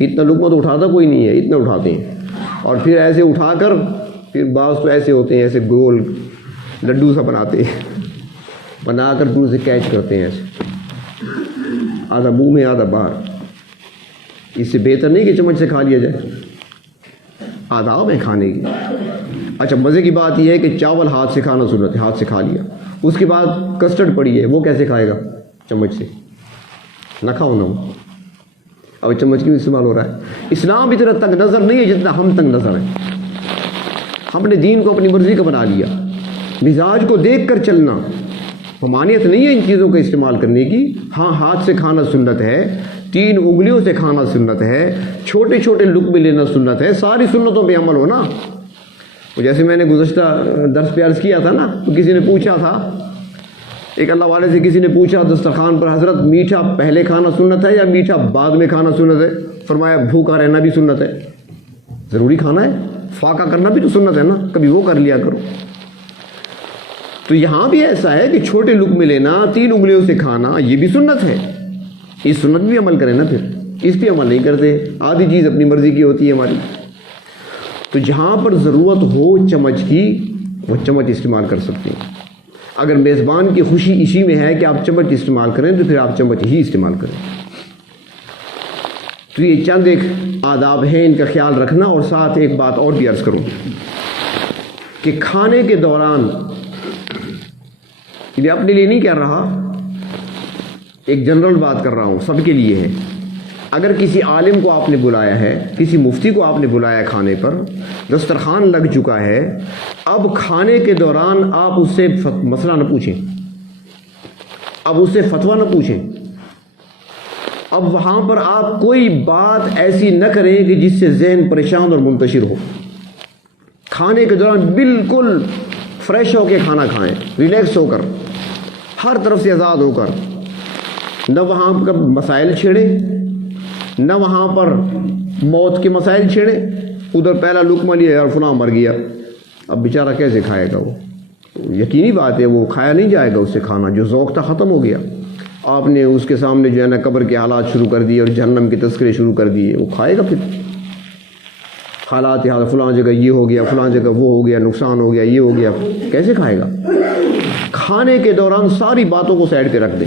اتنا لقمہ تو اٹھاتا کوئی نہیں ہے، اتنا اٹھاتے ہیں، اور پھر ایسے اٹھا کر پھر بعض تو ایسے ہوتے ہیں، ایسے گول لڈو سا بناتے ہیں، بنا کر دور سے کیچ کرتے ہیں، ایسے آدھا منہ میں آدھا باہر، اس سے بہتر نہیں کہ چمچ سے کھا لیا جائے، آداب ہے کھانے کی۔ اچھا مزے کی بات یہ ہے کہ چاول ہاتھ سے کھانا سنت ہے، ہاتھ سے کھا لیا، اس کے بعد کسٹرڈ پڑی ہے، وہ کیسے کھائے گا؟ چمچ سے، نہ کھاؤ نہ ہو. اب چمچ کیوں استعمال ہو رہا ہے؟ اسلام اتنا تنگ نظر نہیں ہے جتنا ہم تنگ نظر ہیں. ہم نے دین کو اپنی مرضی کا بنا لیا. مزاج کو دیکھ کر چلنا. ممانعت نہیں ہے ان چیزوں کا استعمال کرنے کی. ہاں ہاتھ سے کھانا سنت ہے, 3 انگلیوں سے کھانا سنت ہے, چھوٹے چھوٹے لقمے لینا سنت ہے, ساری سنتوں پہ عمل ہونا. جیسے میں نے گزشتہ درس پہ عرض کیا تھا نا, تو کسی نے پوچھا تھا, ایک اللہ والے سے کسی نے پوچھا دسترخوان پر, حضرت میٹھا پہلے کھانا سنت ہے یا میٹھا بعد میں کھانا سنت ہے؟ فرمایا بھوکا رہنا بھی سنت ہے. ضروری کھانا ہے, فاقہ کرنا بھی تو سنت ہے نا, کبھی وہ کر لیا کرو. تو یہاں بھی ایسا ہے کہ چھوٹے لقمے لینا, 3 انگلیوں سے کھانا, یہ بھی سنت ہے. اس سنت بھی عمل کریں نا. پھر اس پہ عمل نہیں کرتے, آدھی چیز اپنی مرضی کی ہوتی ہے ہماری. تو جہاں پر ضرورت ہو چمچ کی, وہ چمچ استعمال کر سکتے ہیں. اگر میزبان کی خوشی اسی میں ہے کہ آپ چمچ استعمال کریں تو پھر آپ چمچ ہی استعمال کریں. تو یہ چند ایک آداب ہیں, ان کا خیال رکھنا. اور ساتھ ایک بات اور بھی عرض کروں کہ کھانے کے دوران, یہ اپنے لیے نہیں کہہ رہا, ایک جنرل بات کر رہا ہوں, سب کے لیے ہے. اگر کسی عالم کو آپ نے بلایا ہے, کسی مفتی کو آپ نے بلایا کھانے پر, دسترخوان لگ چکا ہے, اب کھانے کے دوران آپ اس سے مسئلہ نہ پوچھیں, اب اس سے فتویٰ نہ پوچھیں. اب وہاں پر آپ کوئی بات ایسی نہ کریں کہ جس سے ذہن پریشان اور منتشر ہو. کھانے کے دوران بالکل فریش ہو کے کھانا کھائیں, ریلیکس ہو کر, ہر طرف سے آزاد ہو کر. نہ وہاں پر مسائل چھیڑیں, نہ وہاں پر موت کے مسائل چھیڑیں. ادھر پہلا لقمہ لیا یار فلاں مر گیا, اب بیچارہ کیسے کھائے گا؟ وہ یقینی بات ہے وہ کھایا نہیں جائے گا اس سے کھانا, جو ذوق تھا ختم ہو گیا. آپ نے اس کے سامنے جو ہے نا قبر کے حالات شروع کر دیے اور جہنم کے تذکرے شروع کر دیے, وہ کھائے گا؟ پھر حالات یاد, فلاں جگہ یہ ہو گیا, فلاں جگہ وہ ہو گیا, نقصان ہو گیا, یہ ہو گیا, کیسے کھائے گا؟ کھانے کے دوران ساری باتوں کو سائڈ پہ رکھ دیں.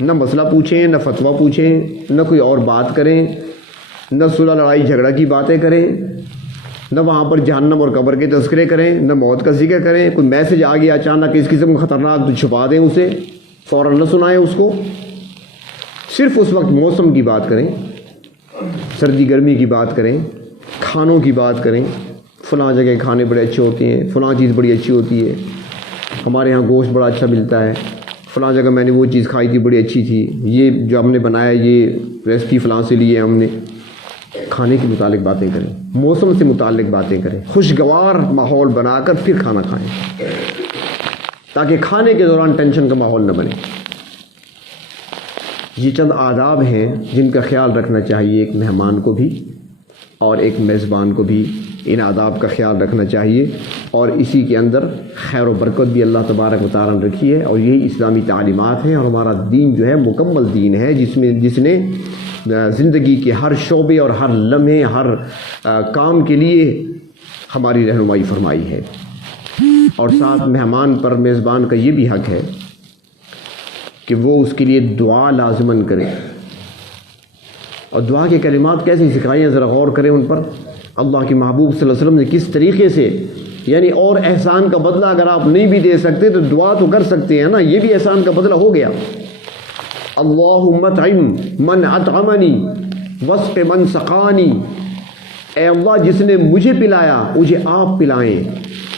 نہ مسئلہ پوچھیں, نہ فتویٰ پوچھیں, نہ کوئی اور بات کریں, نہ صلح لڑائی جھگڑا کی باتیں کریں, نہ وہاں پر جہنم اور قبر کے تذکرے کریں, نہ موت کا ذکر کریں. کوئی میسج آ گیا اچانک اس قسم کا خطرناک تو چھپا دیں اسے, فوراً نہ سنائیں اس کو. صرف اس وقت موسم کی بات کریں, سردی گرمی کی بات کریں, کھانوں کی بات کریں. فلاں جگہ کھانے بڑے اچھے ہوتے ہیں, فلاں چیز بڑی اچھی ہوتی ہے, ہمارے ہاں گوشت بڑا اچھا ملتا ہے, فلاں جگہ میں نے وہ چیز کھائی تھی بڑی اچھی تھی, یہ جو ہم نے بنایا یہ ریسپی فلاں سے لی ہے ہم نے. کھانے کے متعلق باتیں کریں, موسم سے متعلق باتیں کریں, خوشگوار ماحول بنا کر پھر کھانا کھائیں, تاکہ کھانے کے دوران ٹینشن کا ماحول نہ بنے. یہ چند آداب ہیں جن کا خیال رکھنا چاہیے ایک مہمان کو بھی اور ایک میزبان کو بھی. ان آداب کا خیال رکھنا چاہیے, اور اسی کے اندر خیر و برکت بھی اللہ تبارک و تعالیٰ نے رکھی ہے. اور یہی اسلامی تعلیمات ہیں, اور ہمارا دین جو ہے مکمل دین ہے, جس نے زندگی کے ہر شعبے اور ہر لمحے, ہر کام کے لیے ہماری رہنمائی فرمائی ہے. اور ساتھ مہمان پر میزبان کا یہ بھی حق ہے کہ وہ اس کے لیے دعا لازماً کرے. اور دعا کے کلمات کیسے سکھائیں, ذرا غور کریں ان پر. اللہ کے محبوب صلی اللہ علیہ وسلم نے کس طریقے سے, یعنی اور احسان کا بدلہ اگر آپ نہیں بھی دے سکتے تو دعا تو کر سکتے ہیں نا, یہ بھی احسان کا بدلہ ہو گیا. اللہم اطعم من اطعمنی واسق من سقانی. اے اللہ جس نے مجھے پلایا مجھے آپ پلائیں,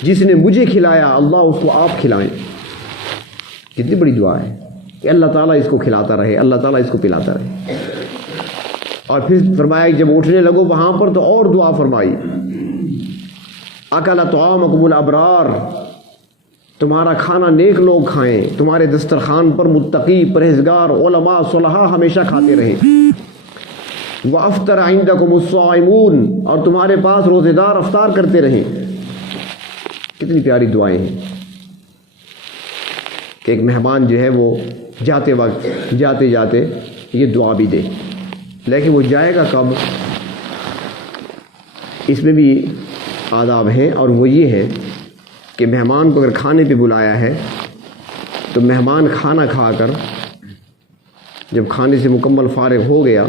جس نے مجھے کھلایا اللہ اس کو آپ کھلائیں. کتنی بڑی دعا ہے کہ اللہ تعالیٰ اس کو کھلاتا رہے, اللہ تعالیٰ اس کو پلاتا رہے. اور پھر فرمایا کہ جب اٹھنے لگو وہاں پر تو اور دعا فرمائی, اکل طعامکم الابرار, تمہارا کھانا نیک لوگ کھائیں, تمہارے دسترخوان پر متقی, پرہیزگار, علماء, صلحاء ہمیشہ کھاتے رہیں. وافطر عندکم الصائمون, اور تمہارے پاس روزے دار افطار کرتے رہیں. کتنی پیاری دعائیں ہیں کہ ایک مہمان جو ہے وہ جاتے وقت جاتے جاتے یہ دعا بھی دے. لیکن وہ جائے گا کب, اس میں بھی آداب ہیں. اور وہ یہ ہے کہ مہمان کو اگر کھانے پہ بلایا ہے تو مہمان کھانا کھا کر جب کھانے سے مکمل فارغ ہو گیا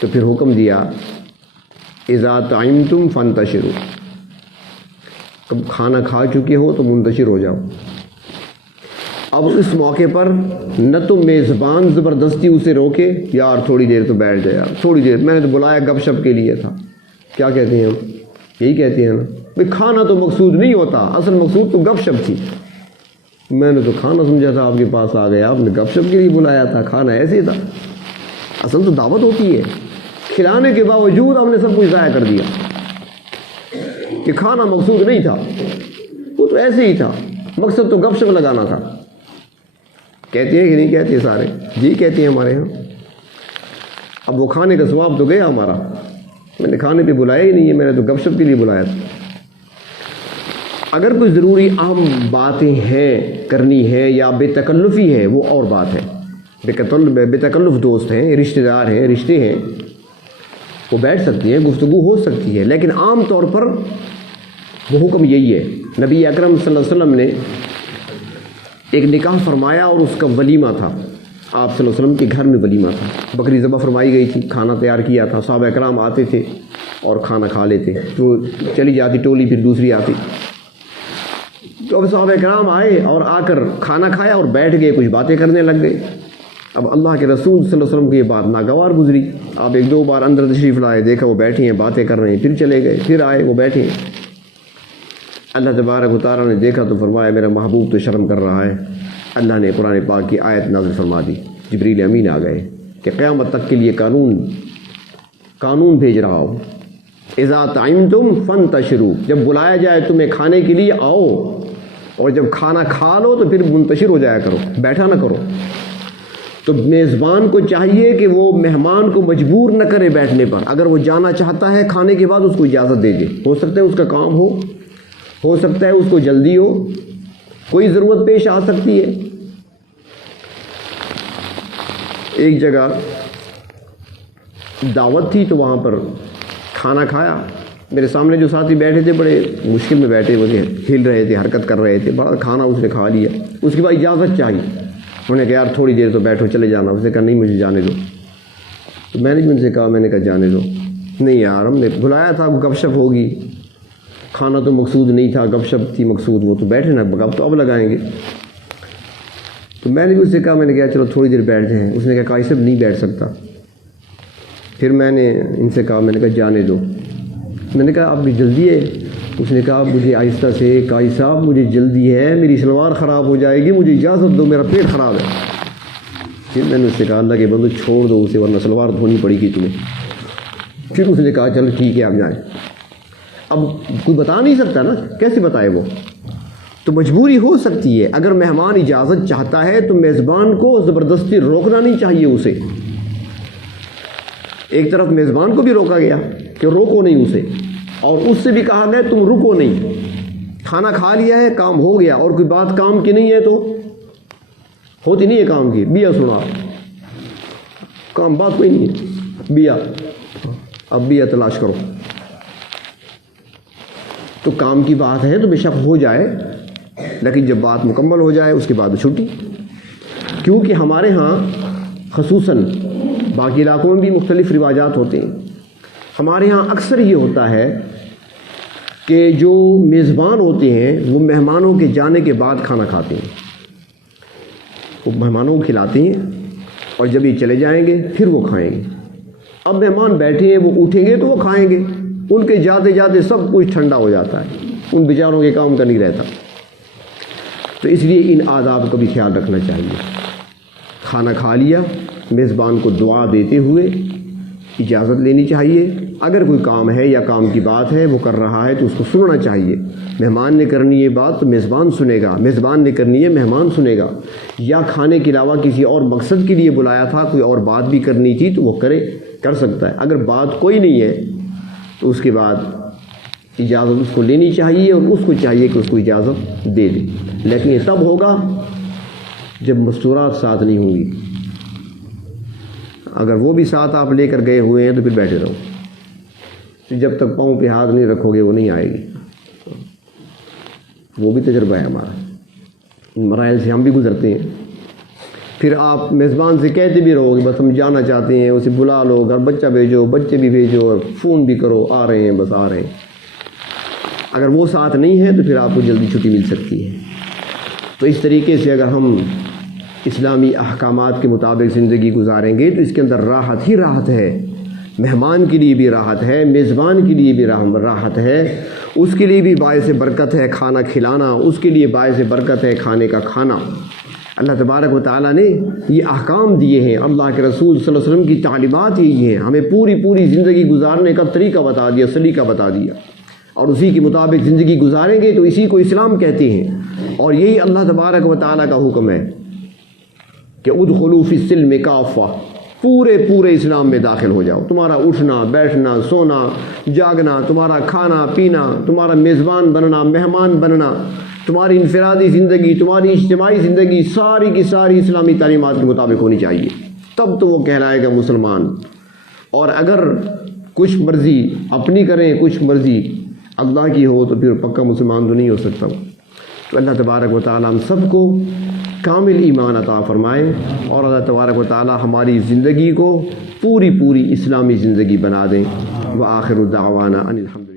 تو پھر حکم دیا اذا طعمتم فانتشروا, کب کھانا کھا چکے ہو تو منتشر ہو جاؤ. اب اس موقع پر نہ تو میزبان زبردستی اسے روکے، یار تھوڑی دیر تو بیٹھ جائے، یار تھوڑی دیر، میں نے تو بلایا گپ شپ کے لیے تھا. کیا کہتے ہیں ہم؟ یہی کہتے ہیں نا بھائی کھانا تو مقصود نہیں ہوتا، اصل مقصود تو گپ شپ تھی. میں نے تو کھانا سمجھا تھا، آپ کے پاس آ گیا، آپ نے گپ شپ کے لیے بلایا تھا، کھانا ایسے تھا. اصل تو دعوت ہوتی ہے. کھلانے کے باوجود ہم نے سب کچھ ضائع کر دیا کہ کھانا مقصود نہیں تھا، وہ تو ایسے ہی تھا، مقصد تو گپ شپ لگانا تھا. کہتے ہیں کہ نہیں کہتے؟ سارے جی کہتے ہیں ہمارے ہاں. اب وہ کھانے کا ثواب تو گیا ہمارا، میں نے کھانے پہ بلایا ہی نہیں ہے، میں نے تو گپ شپ کے لیے بلایا تھا. اگر کوئی ضروری اہم باتیں ہیں کرنی ہے یا بے تکلفی ہے وہ اور بات ہے. بے تکلف دوست ہیں، رشتہ دار ہیں، رشتے ہیں، وہ بیٹھ سکتی ہیں، گفتگو ہو سکتی ہے. لیکن عام طور پر وہ حکم یہی ہے. نبی اکرم صلی اللہ علیہ وسلم نے ایک نکاح فرمایا اور اس کا ولیمہ تھا. آپ صلی اللہ علیہ وسلم کے گھر میں ولیمہ تھا، بکری ذبح فرمائی گئی تھی، کھانا تیار کیا تھا، صحابہ کرام آتے تھے اور کھانا کھا لیتے. تو چلی جاتی ٹولی، پھر دوسری آتی. تو اب صحابہ کرام آئے اور آ کر کھانا کھایا اور بیٹھ گئے، کچھ باتیں کرنے لگ گئے. اب اللہ کے رسول صلی اللہ علیہ وسلم کی یہ بات ناگوار گزری. آپ ایک دو بار اندر تشریف لائے، دیکھا وہ بیٹھے ہیں باتیں کر رہے ہیں، پھر چلے گئے، پھر آئے وہ بیٹھے ہیں. اللہ تبارک و تعالیٰ نے دیکھا تو فرمایا میرا محبوب تو شرم کر رہا ہے. اللہ نے قرآن پاک کی آیت نازل فرما دی. جبریل امین آ گئے کہ قیامت تک کے لیے قانون بھیج رہا ہو. اذا طعمتم فانتشروا، جب بلایا جائے تمہیں کھانے کے لیے آؤ، اور جب کھانا کھا لو تو پھر منتشر ہو جایا کرو، بیٹھا نہ کرو. تو میزبان کو چاہیے کہ وہ مہمان کو مجبور نہ کرے بیٹھنے پر. اگر وہ جانا چاہتا ہے کھانے کے بعد اس کو اجازت دے دے. ہو سکتا ہے اس کا کام ہو سکتا ہے اس کو جلدی ہو، کوئی ضرورت پیش آ سکتی ہے. ایک جگہ دعوت تھی تو وہاں پر کھانا کھایا. میرے سامنے جو ساتھی بیٹھے تھے بڑے مشکل میں بیٹھے ہوئے، ہل رہے تھے، حرکت کر رہے تھے. بڑا کھانا اس نے کھا لیا. اس کے بعد اجازت چاہیے. انہوں نے کہا یار تھوڑی دیر تو بیٹھو، چلے جانا. اس نے کہا نہیں مجھے جانے دو. تو میں نے بھی ان سے کہا، میں نے کہا جانے دو. نہیں یار ہم نے بلایا تھا، گپ شپ ہوگی، کھانا تو مقصود نہیں تھا، گپ شپ تھی مقصود. وہ تو بیٹھے نا، گپ تو اب لگائیں گے. تو میں نے بھی اس سے کہا، میں نے کہا چلو تھوڑی دیر بیٹھ جائیں. اس نے کہا قاضی صاحب نہیں بیٹھ سکتا. پھر میں نے ان سے کہا، میں نے کہا جانے دو. میں نے کہا آپ کی جلدی ہے؟ اس نے کہا مجھے آہستہ سے، قاضی صاحب مجھے جلدی ہے، میری شلوار خراب ہو جائے گی، مجھے اجازت دو، میرا پیٹ خراب ہے. پھر میں نے اس سے کہا اللہ کے بندو چھوڑ دو اسے، ورنہ شلوار دھونی پڑے گی تمہیں. پھر اس نے کہا چلو ٹھیک ہے آپ جائیں. اب کوئی بتا نہیں سکتا نا، کیسے بتائے وہ؟ تو مجبوری ہو سکتی ہے. اگر مہمان اجازت چاہتا ہے تو میزبان کو زبردستی روکنا نہیں چاہیے اسے. ایک طرف میزبان کو بھی روکا گیا کہ روکو نہیں اسے، اور اس سے بھی کہا گیا تم رکو نہیں. کھانا کھا لیا ہے، کام ہو گیا، اور کوئی بات کام کی نہیں ہے تو ہوتی نہیں ہے کام کی. بیا سنا، کام بات کوئی نہیں ہے، بیا اب بیا تلاش کرو. تو کام کی بات ہے تو بے شک ہو جائے، لیکن جب بات مکمل ہو جائے اس کے بعد چھٹی. کیونکہ ہمارے ہاں خصوصاً، باقی علاقوں میں بھی مختلف رواجات ہوتے ہیں، ہمارے ہاں اکثر یہ ہوتا ہے کہ جو میزبان ہوتے ہیں وہ مہمانوں کے جانے کے بعد کھانا کھاتے ہیں. وہ مہمانوں کو کھلاتے ہیں اور جب یہ چلے جائیں گے پھر وہ کھائیں گے. اب مہمان بیٹھے ہیں، وہ اٹھیں گے تو وہ کھائیں گے. ان کے جاتے جاتے سب کچھ ٹھنڈا ہو جاتا ہے، ان بیچاروں کے کام کا نہیں رہتا. تو اس لیے ان آداب کا بھی خیال رکھنا چاہیے. کھانا کھا لیا، میزبان کو دعا دیتے ہوئے اجازت لینی چاہیے. اگر کوئی کام ہے یا کام کی بات ہے وہ کر رہا ہے تو اس کو سننا چاہیے. مہمان نے کرنی ہے بات تو میزبان سنے گا، میزبان نے کرنی ہے مہمان سنے گا. یا کھانے کے علاوہ کسی اور مقصد کے لیے بلایا تھا، کوئی اور بات بھی کرنی تھی تو وہ کر سکتا ہے. اگر بات کوئی نہیں ہے تو اس کے بعد اجازت اس کو لینی چاہیے، اور اس کو چاہیے کہ اس کو اجازت دے دے. لیکن یہ تب ہوگا جب مستورات ساتھ نہیں ہوں گی. اگر وہ بھی ساتھ آپ لے کر گئے ہوئے ہیں تو پھر بیٹھے رہو. جب تک پاؤں پہ ہاتھ نہیں رکھو گے وہ نہیں آئے گی. وہ بھی تجربہ ہے ہمارا، ان مراحل سے ہم بھی گزرتے ہیں. پھر آپ میزبان سے کہتے بھی رہو گے بس ہم جانا چاہتے ہیں، اسے بلا لو، گھر بچہ بھیجو، بچے بھی بھیجو، فون بھی کرو، آ رہے ہیں بس آ رہے ہیں. اگر وہ ساتھ نہیں ہے تو پھر آپ کو جلدی چھٹی مل سکتی ہے. تو اس طریقے سے اگر ہم اسلامی احکامات کے مطابق زندگی گزاریں گے تو اس کے اندر راحت ہی راحت ہے، مہمان کے لیے بھی راحت ہے، میزبان کے لیے بھی راحت ہے، اس کے لیے بھی باعث برکت ہے کھانا کھلانا، اس کے لیے باعث برکت ہے کھانے کا کھانا۔ اللہ تبارک و تعالیٰ نے یہ احکام دیے ہیں، اللہ کے رسول صلی اللہ علیہ وسلم کی تعلیمات یہی ہیں، ہمیں پوری زندگی گزارنے کا طریقہ بتا دیا، سلیقہ بتا دیا، اور اسی کے مطابق زندگی گزاریں گے تو اسی کو اسلام کہتے ہیں۔ اور یہی اللہ تبارک و تعالیٰ کا حکم ہے کہ ادخلوا فی السلم کافہ، پورے اسلام میں داخل ہو جاؤ، تمہارا اٹھنا بیٹھنا سونا جاگنا، تمہارا کھانا پینا، تمہارا میزبان بننا مہمان بننا، تمہاری انفرادی زندگی، تمہاری اجتماعی زندگی، ساری کی ساری اسلامی تعلیمات کے مطابق ہونی چاہیے، تب تو وہ کہلائے گا مسلمان۔ اور اگر کچھ مرضی اپنی کریں کچھ مرضی اللہ کی ہو تو پھر پکا مسلمان تو نہیں ہو سکتا۔ تو اللہ تبارک و تعالیٰ ہم سب کو کامل ایمان عطا فرمائے، اور اللہ تبارک و تعالیٰ ہماری زندگی کو پوری اسلامی زندگی بنا دیں۔ وآخر دعوانا ان الحمد